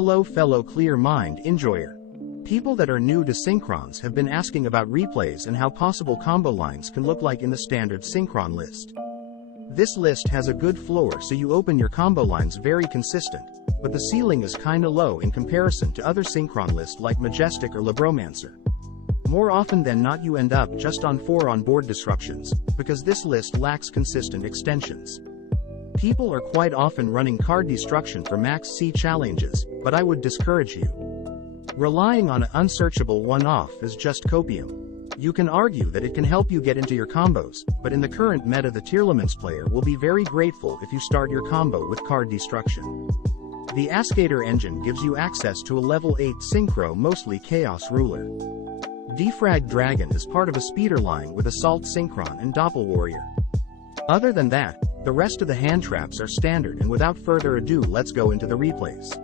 Hello fellow clear mind enjoyer. People that are new to Synchrons have been asking about replays and how possible combo lines can look like in the standard Synchron list. This list has a good floor so you open your combo lines very consistent, but the ceiling is kinda low in comparison to other Synchron lists like Majestic or Libromancer. More often than not you end up just on 4 on-board disruptions, because this list lacks consistent extensions. People are quite often running card destruction for max C challenges, but I would discourage you. Relying on an unsearchable one-off is just copium. You can argue that it can help you get into your combos, but in the current meta the Tierlemans player will be very grateful if you start your combo with card destruction. The Ascator engine gives you access to a level 8 Synchro mostly Chaos Ruler. Defrag Dragon is part of a speeder line with Assault Synchron and Doppel Warrior. Other than that, the rest of the hand traps are standard, and without further ado let's go into the replays.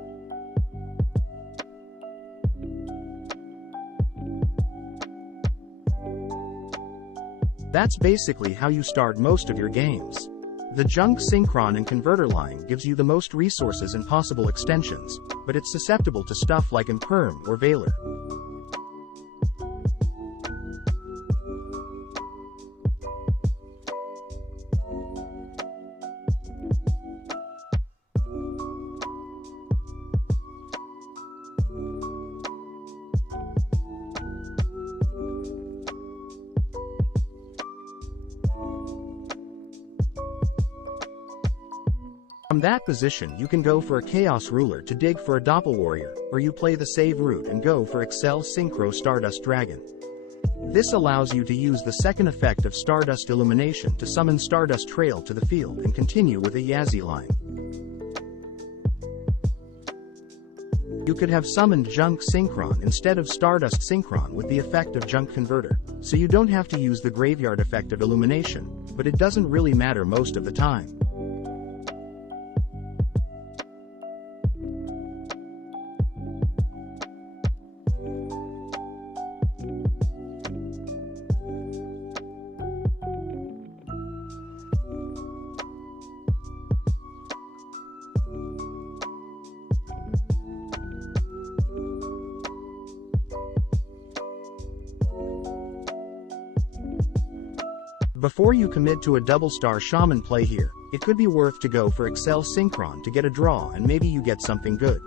That's basically how you start most of your games. The Junk Synchron and Converter line gives you the most resources and possible extensions, but it's susceptible to stuff like Imperm or Veiler. From that position you can go for a Chaos Ruler to dig for a Doppel Warrior, or you play the save route and go for Excel Synchro Stardust Dragon. This allows you to use the second effect of Stardust Illumination to summon Stardust Trail to the field and continue with a Yazzie line. You could have summoned Junk Synchron instead of Stardust Synchron with the effect of Junk Converter, so you don't have to use the graveyard effect of Illumination, but it doesn't really matter most of the time. Before you commit to a double star shaman play here, it could be worth to go for Excel Synchron to get a draw and maybe you get something good.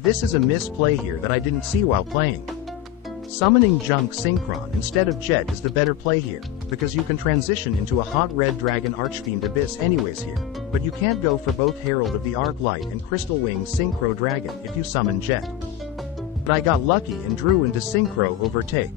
This is a misplay here that I didn't see while playing. Summoning Junk Synchron instead of Jet is the better play here, because you can transition into a hot red dragon Archfiend Abyss anyways here, but you can't go for both Herald of the Arc Light and Crystal Wing Synchro Dragon if you summon Jet. But I got lucky and drew into Synchro Overtake.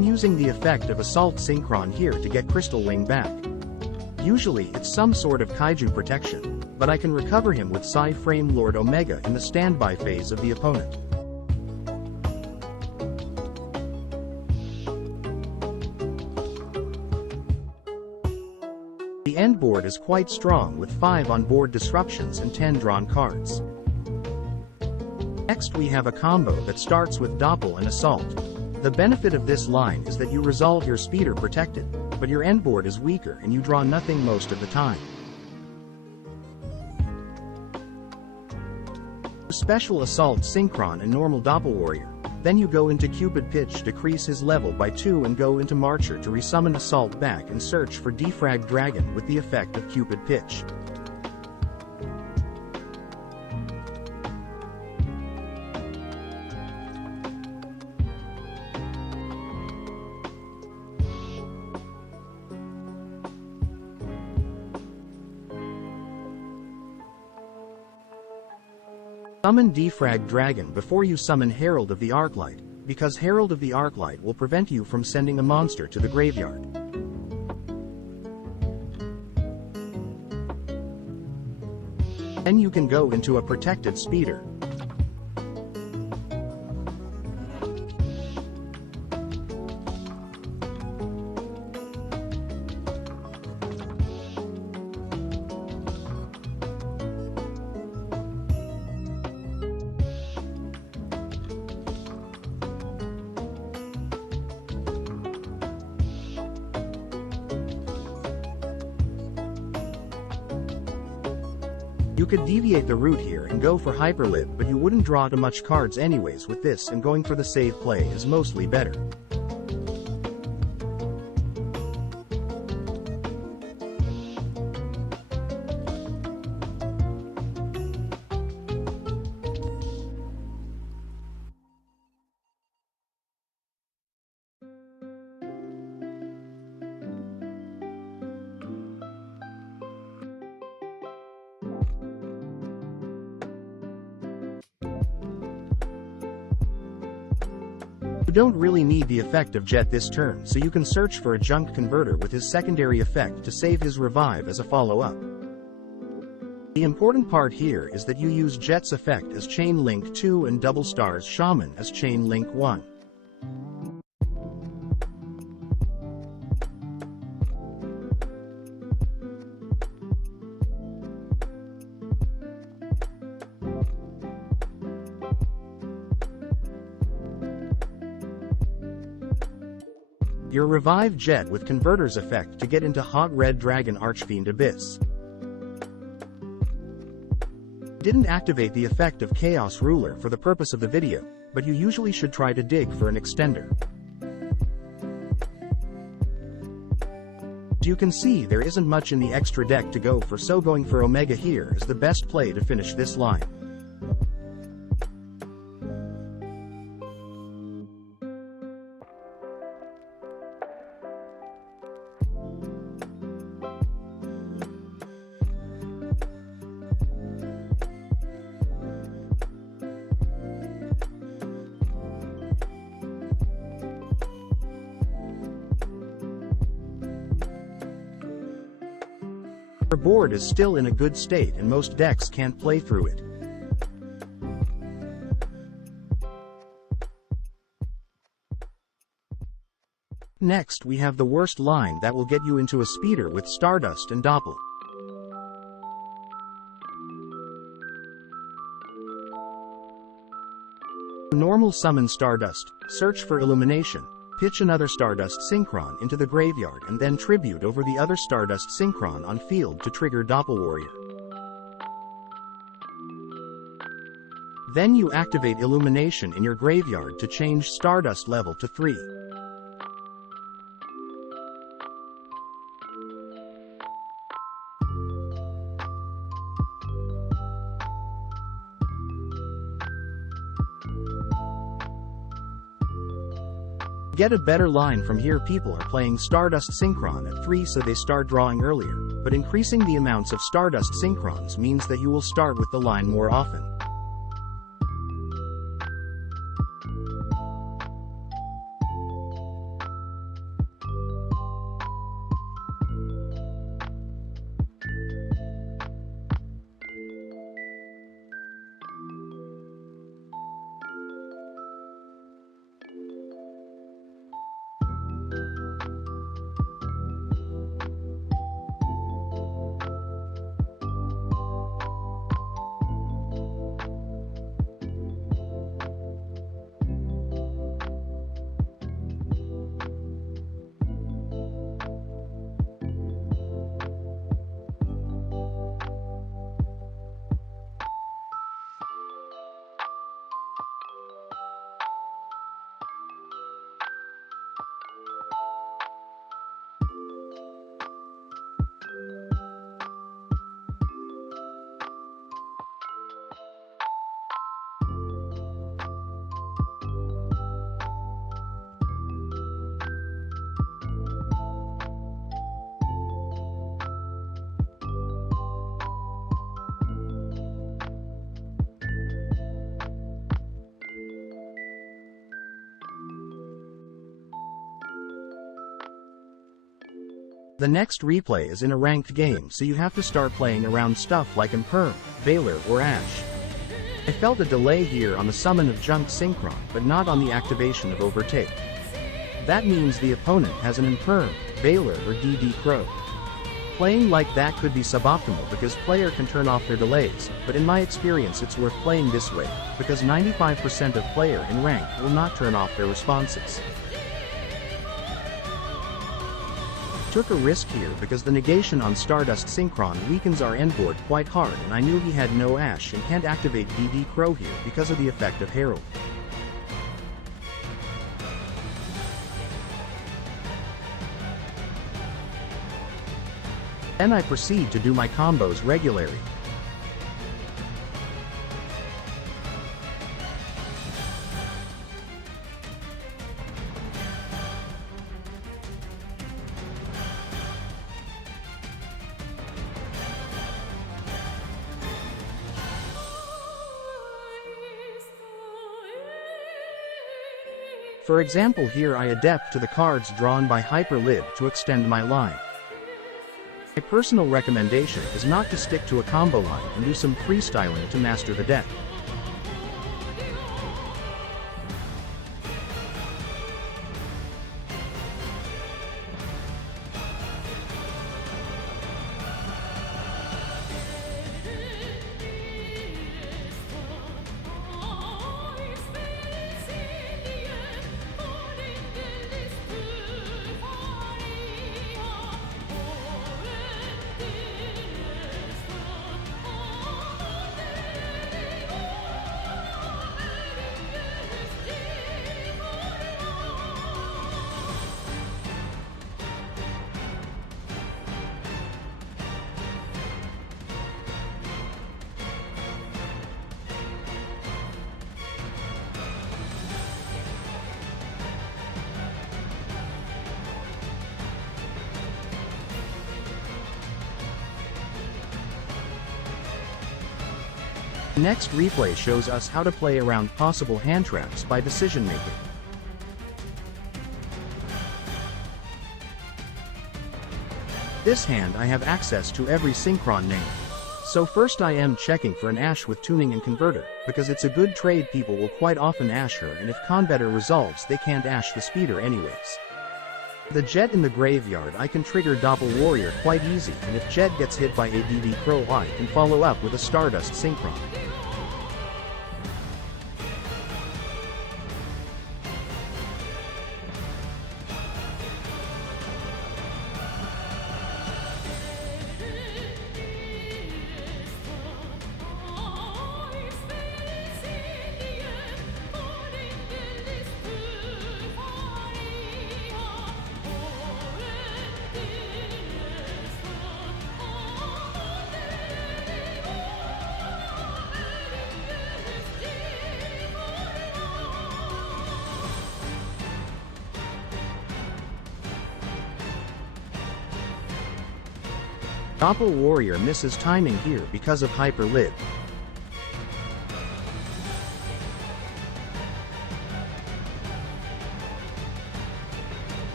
I'm using the effect of Assault Synchron here to get Crystal Wing back. Usually it's some sort of Kaiju protection, but I can recover him with Psi Frame Lord Omega in the standby phase of the opponent. The end board is quite strong with 5 on-board disruptions and 10 drawn cards. Next we have a combo that starts with Doppel and Assault. The benefit of this line is that you resolve your speeder protected, but your end board is weaker and you draw nothing most of the time. Special Assault Synchron and normal Doppel Warrior. Then you go into Cupid Pitch, decrease his level by 2 and go into Marcher to resummon Assault back and search for Defrag Dragon with the effect of Cupid Pitch. Summon Defrag Dragon before you summon Herald of the Arclight, because Herald of the Arclight will prevent you from sending a monster to the graveyard. Then you can go into a protected speeder. You could deviate the route here and go for Hyperlib, but you wouldn't draw too much cards anyways with this, and going for the save play is mostly better. You don't really need the effect of Jet this turn, so you can search for a Junk Converter with his secondary effect to save his revive as a follow-up. The important part here is that you use Jet's effect as Chain Link 2 and Double Star's Shaman as Chain Link 1. Your revive Jet with Converter's effect to get into Hot Red Dragon Archfiend Abyss. Didn't activate the effect of Chaos Ruler for the purpose of the video, but you usually should try to dig for an extender. As you can see, there isn't much in the extra deck to go for, so going for Omega here is the best play to finish this line. Your board is still in a good state and most decks can't play through it. Next we have the worst line that will get you into a speeder with Stardust and Doppel. Normal summon Stardust, search for Illumination, pitch another Stardust Synchron into the graveyard and then tribute over the other Stardust Synchron on field to trigger Doppel Warrior. Then you activate Illumination in your graveyard to change Stardust level to 3. To get a better line from here, people are playing Stardust Synchron at 3 so they start drawing earlier, but increasing the amounts of Stardust Synchrons means that you will start with the line more often. The next replay is in a ranked game, so you have to start playing around stuff like Imperm, Valor or Ash. I felt a delay here on the summon of Junk Synchron, but not on the activation of Overtake. That means the opponent has an Imperm, Valor or DD Crow. Playing like that could be suboptimal because player can turn off their delays, but in my experience it's worth playing this way, because 95% of player in rank will not turn off their responses. Took a risk here because the negation on Stardust Synchron weakens our endboard quite hard, and I knew he had no Ash and can't activate DD Crow here because of the effect of Herald. Then I proceed to do my combos regularly. For example, here I adapt to the cards drawn by Hyperlib to extend my line. My personal recommendation is not to stick to a combo line and do some freestyling to master the deck. Next replay shows us how to play around possible hand traps by decision making. This hand I have access to every Synchron name. So first I am checking for an Ash with tuning and converter, because it's a good trade. People will quite often Ash her, and if Conbetter resolves they can't Ash the speeder anyways. The Jet in the graveyard I can trigger Doppel Warrior quite easy, and if Jet gets hit by a DD Crow I can follow up with a Stardust Synchron. Doppel Warrior misses timing here because of Hyperlib.